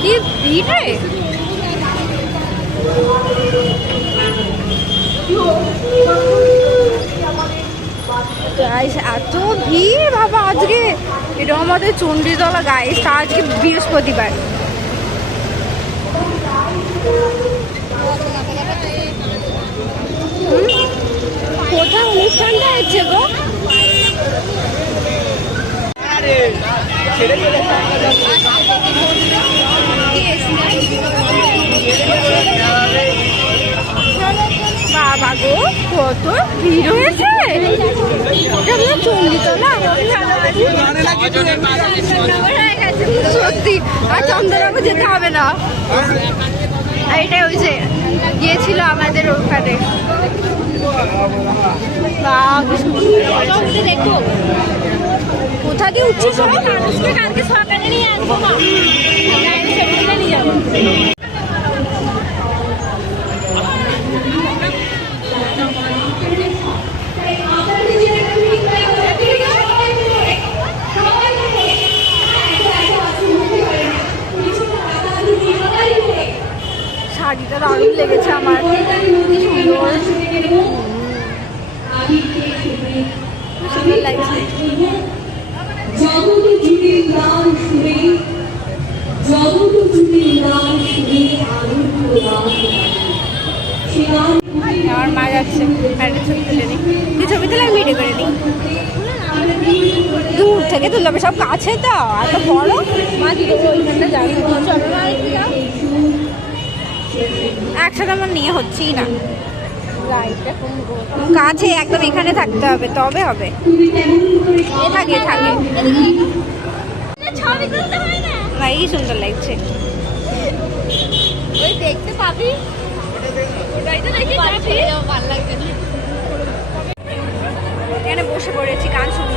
কি ভিড় এত ভিড় বাবা আজকে। এটা আমাদের চণ্ডীতলা গাইস আজকে বৃহস্পতিবার? কোথায় অনুষ্ঠানটা হচ্ছে গো? বাবা গো কত ভিড় হয়েছে। সত্যি, আর চন্দ্রবাবু যেতে হবে না। আর এটা ওই যে, গিয়েছিল আমাদের ওখানে। দেখো উঠছিস সবাই মানুষকে কালকে সকালে নিয়ে আসব লেগেছে আমার। সুন্দর লাগছে। আমার মা যাচ্ছে। ছবি তুলে নিই ছবি করে নিই দূর থেকে তুলতে হবে, সব কাছে তো, এত বড়। একসাথে আমার নিয়ে হচ্ছেই না। কাছে একদম এখানে থাকতে হবে তবে হবে। এ থাকে থাকে। না সুন্দর লাগছে। ওই দেখতে পাবি। এখানে বসে পড়েছি গান শুনব।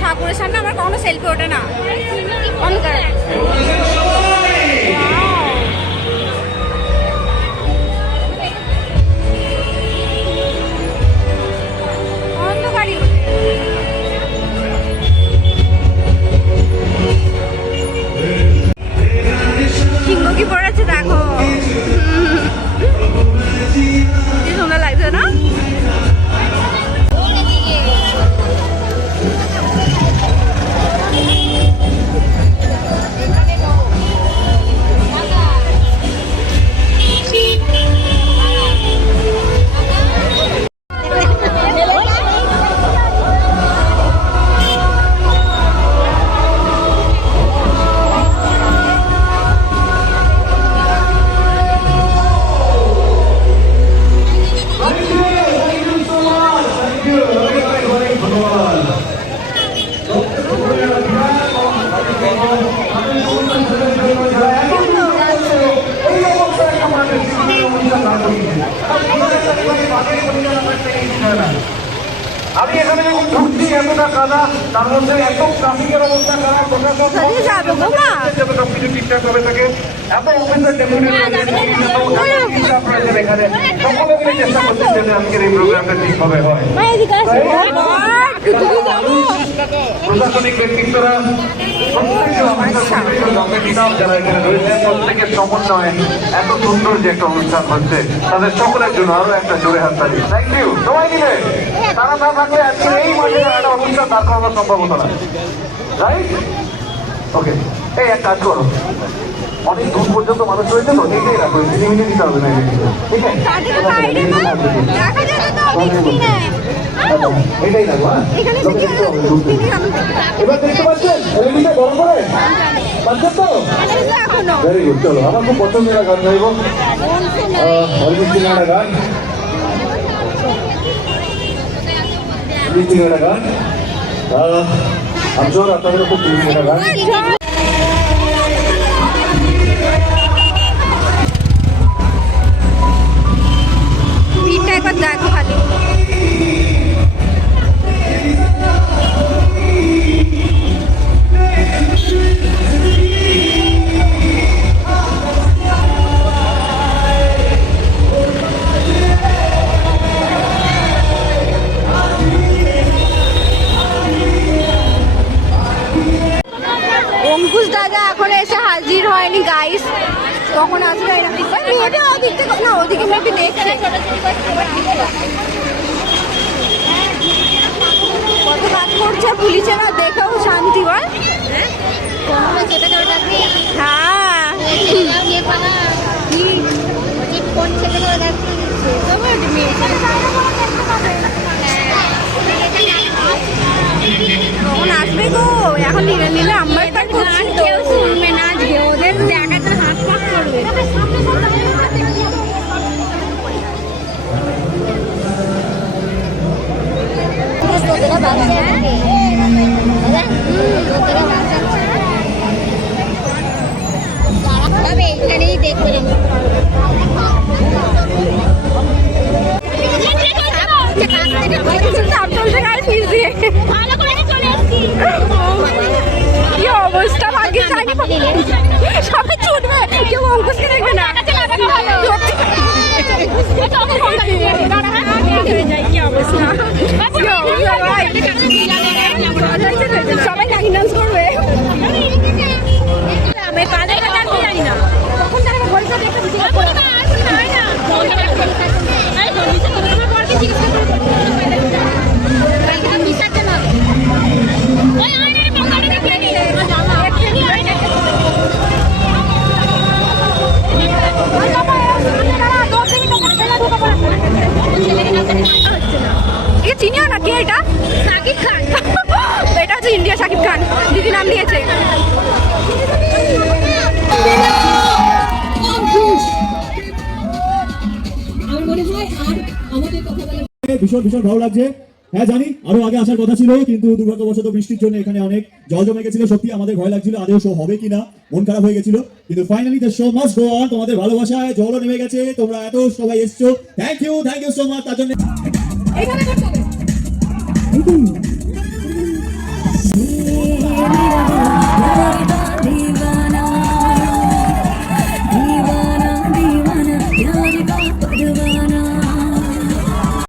ঠাকুরের সামনে আমার কখনো সেলফি ওঠে না। অন্ধকার। এতটা কাদা তার মধ্যে এত ট্রাফিকের অবস্থা খারাপ প্রশাসন সবকিছু ঠিকঠাক থাকে। এত অফিসার ডেপুটি এখানে সকলে মিলে চেষ্টা করছেন আজকের এই প্রোগ্রামটা ঠিকভাবে হয়। প্রশাসনিক ব্যক্তিত্বরা প্রত্যেকের সমন্বয়ে এত সুন্দর যে একটা অনুষ্ঠান হচ্ছে তাদের সকলের জন্য আরও একটা জোরে হাত তালি থ্যাংক ইউ সবাই মিলে তারা না থাকলে আজকে এই মাঠে অনুষ্ঠান দাঁড় করানোর সম্ভব হতো না রাইট ওকে এই এক কাজ করো। অনেক দূর পর্যন্ত মানুষ রয়েছে তো এইটাই রাখো মিনিমিনি দিতে হবে না ঠিক আছে? আচ্ছা, এটাই রাখো হ্যাঁ। এবার দেখতে পাচ্ছেন এলইডিটা বড় করে? পাচ্ছেন তো? ভেরি গুড চলো আমার খুব পছন্দের গান গাইব। অরিজিৎ সিং গান। সিং একটা গান আমি জোর আপনাদের খুব প্রিয় একটা গান ভিড়টা একবার দাদা এখনও এসে হাজির হয়নি গাইস কখন আসবে না, ওদিকে কত পুলিশেরা দেখেও শান্তি, বল। হ্যাঁ। আসবে গো? এখন নিলে নিলে সবাই ছুটবে কেউ অঙ্কুশকে দেখবে না। কি অবস্থা? কে এটা? সাকিব খান। এটা হচ্ছে ইন্ডিয়া সাকিব খান। দিদি নাম দিয়েছে। ভীষণ ভীষণ ভালো লাগছে। হ্যাঁ জানি আরও আগে আসার কথা ছিল কিন্তু দুর্ভাগ্যবশত বৃষ্টির জন্য এখানে অনেক জল জমে গেছিল। সত্যি আমাদের ভয় লাগছিল আদেও শো হবে কিনা মন খারাপ হয়ে গেছিল। কিন্তু finally the show must go on তোমাদের ভালোবাসায় জলও নেমে গেছে তোমরা এত সবাই এসছো। Thank you thank you so much তার জন্য এখানে করতে হবে হুম,